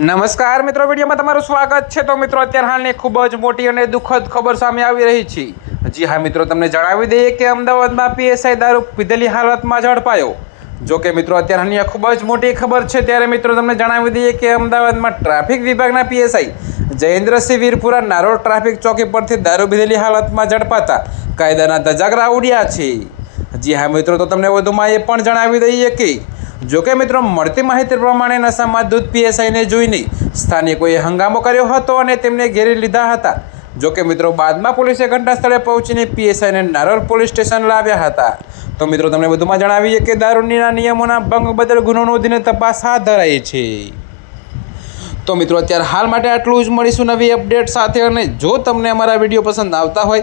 નમસ્કાર મિત્રો, વિડીયોમાં તમારું સ્વાગત છે. તો મિત્રો, અત્યારે હાલની ખૂબ જ મોટી અને દુઃખદ ખબર સામે આવી રહી છે. જી હા મિત્રો, તમને જણાવી દઈએ કે અમદાવાદમાં પીએસઆઈ દારૂ પીધેલી હાલતમાં ઝડપાયો. જો કે મિત્રો, અત્યારે હાલની ખૂબ જ મોટી ખબર છે, ત્યારે મિત્રો, તમને જણાવી દઈએ કે અમદાવાદમાં ટ્રાફિક વિભાગના પીએસઆઈ જયેન્દ્રસિંહ વીરપુરા નારોલ ટ્રાફિક ચોકી પરથી દારૂ પીધેલી હાલતમાં ઝડપાતા કાયદાના ધજાગરા ઉડ્યા છે. જી હા મિત્રો, તો તમને વધુમાં એ પણ જણાવી દઈએ કે જોકે મિત્રો, મળતી માહિતી પ્રમાણે નશામાં દૂધ પીએસઆઈને જોઈને સ્થાનિકોએ હંગામો કર્યો હતો અને તેમને ઘેરી લીધા હતા. જોકે મિત્રો, બાદમાં પોલીસે ઘટના સ્થળે પહોંચીને પીએસઆઈને નારોલ પોલીસ સ્ટેશન લાવ્યા હતા. તો મિત્રો, તમને વધુમાં જણાવીએ કે દારૂનીના નિયમોના ભંગ બદલ ગુનો નોંધીને તપાસ હાથ ધરાઈ છે. તો મિત્રો, અત્યારે હાલ માટે આટલું જ. મળીશું નવી અપડેટ સાથે અને જો તમને અમારા વીડિયો પસંદ આવતા હોય